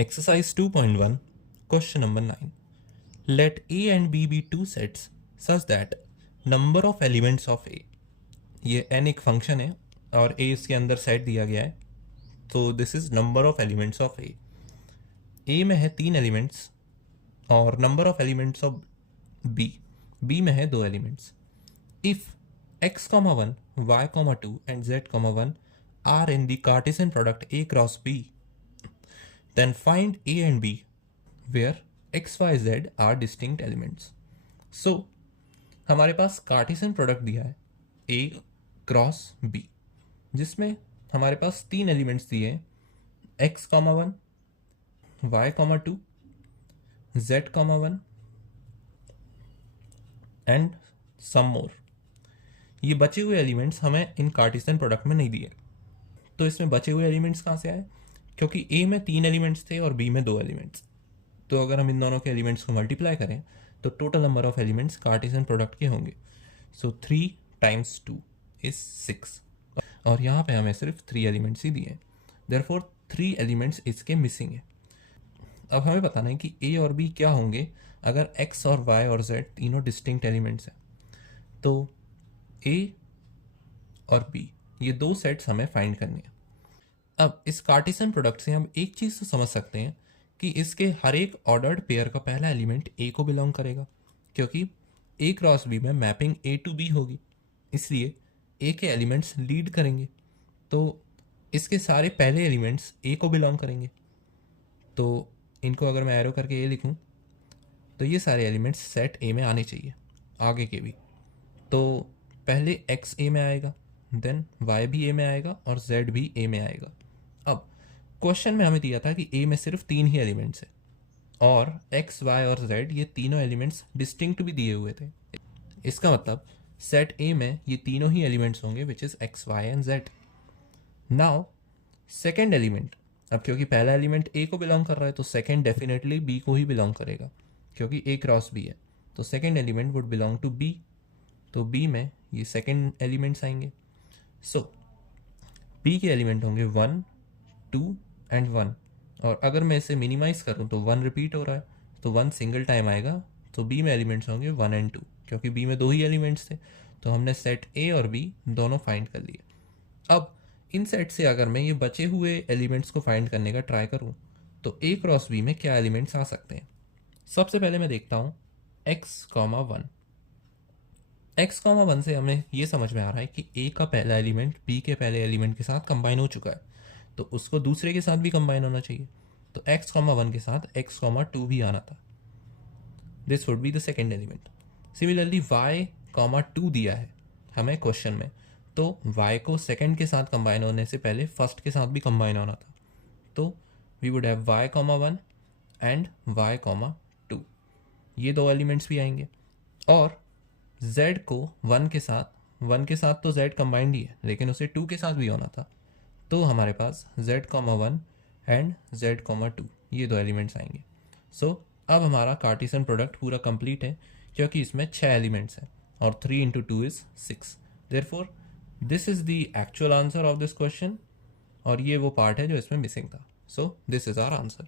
Exercise 2.1, question number 9. Let A and B be two sets such that number of elements of A, ये n एक function है और A इसके अंदर set दिया गया है, तो this is number of elements of A. A में है 3 एलिमेंट्स और number of elements of B में है 2 elements. If x, 1, y, 2 and z, 1 are in the Cartesian product A cross B, then find A and B where x, y, z are distinct elements. So हमारे पास Cartesian product दिया है A cross B, जिसमें हमारे पास 3 elements दिए हैं x, 1, y, 2, z, 1 and some मोर. ये बचे हुए एलिमेंट्स हमें इन कार्टेशियन प्रोडक्ट में नहीं दिए. तो इसमें बचे हुए एलिमेंट्स कहाँ से आए? क्योंकि A में 3 एलिमेंट्स थे और B में 2 एलिमेंट्स. तो अगर हम इन दोनों के एलिमेंट्स को मल्टीप्लाई करें तो total number of elements Cartesian product के होंगे. सो 3 × 2 इज 6 और यहाँ पे हमें सिर्फ 3 एलिमेंट्स ही दिए. देयरफॉर 3 एलिमेंट्स इसके मिसिंग है. अब हमें बताना है कि A और B क्या होंगे अगर x और y और z तीनों डिस्टिंक्ट एलिमेंट्स हैं. तो A और B ये 2 सेट्स हमें फाइंड करने हैं. अब इस कार्टेशियन प्रोडक्ट से हम एक चीज़ तो समझ सकते हैं कि इसके हर एक ऑर्डर्ड पेयर का पहला एलिमेंट A को बिलोंग करेगा, क्योंकि A क्रॉस B में मैपिंग A टू B होगी, इसलिए A के एलिमेंट्स लीड करेंगे. तो इसके सारे पहले एलिमेंट्स A को बिलोंग करेंगे. तो इनको अगर मैं एरो करके A लिखूं तो ये सारे एलिमेंट्स सेट A में आने चाहिए, आगे के भी. तो पहले x A में आएगा, देन y भी A में आएगा और z भी A में आएगा. अब क्वेश्चन में हमें दिया था कि A में सिर्फ 3 ही एलिमेंट्स है और x, y और z ये तीनों एलिमेंट्स डिस्टिंक्ट भी दिए हुए थे. इसका मतलब सेट A में ये तीनों ही एलिमेंट्स होंगे which is x, y and z. Now second element, अब क्योंकि पहला एलिमेंट A को बिलोंग कर रहा है तो सेकेंड डेफिनेटली B को ही बिलोंग करेगा, क्योंकि A क्रॉस B है. तो second element would belong to B. तो B में ये सेकेंड एलिमेंट्स आएंगे. सो B के एलिमेंट होंगे 1, 2 एंड 1. और अगर मैं इसे मिनिमाइज करूं तो 1 रिपीट हो रहा है, तो 1 सिंगल टाइम आएगा. तो B में एलिमेंट्स होंगे 1 एंड 2, क्योंकि B में 2 ही एलिमेंट्स थे. तो हमने सेट A और B दोनों फाइंड कर लिए. अब इन सेट से अगर मैं ये बचे हुए एलिमेंट्स को फाइंड करने का ट्राई करूं तो A क्रॉस B में क्या एलिमेंट्स आ सकते हैं. सबसे पहले मैं देखता हूं x, 1. x, 1 से हमें ये समझ में आ रहा है कि A का पहला एलिमेंट B के पहले एलिमेंट के साथ कंबाइन हो चुका है, तो उसको दूसरे के साथ भी कंबाइन होना चाहिए. तो x, 1 के साथ x, 2 भी आना था. This would be the second element. Similarly y, 2 दिया है हमें क्वेश्चन में, तो y को सेकेंड के साथ कंबाइन होने से पहले फर्स्ट के साथ भी कंबाइन होना था. तो we would have y, 1 and y, 2. ये 2 एलिमेंट्स भी आएंगे. और z को 1 के साथ तो z कंबाइंड ही है, लेकिन उसे 2 के साथ भी होना था. तो हमारे पास z, 1 एंड z, 2 ये 2 एलिमेंट्स आएंगे. सो अब हमारा कार्टेशियन प्रोडक्ट पूरा कंप्लीट है, क्योंकि इसमें 6 एलिमेंट्स हैं और 3 × 2 is 6. Therefore this is the actual answer of this question, और ये वो पार्ट है जो इसमें मिसिंग था. So this is our answer.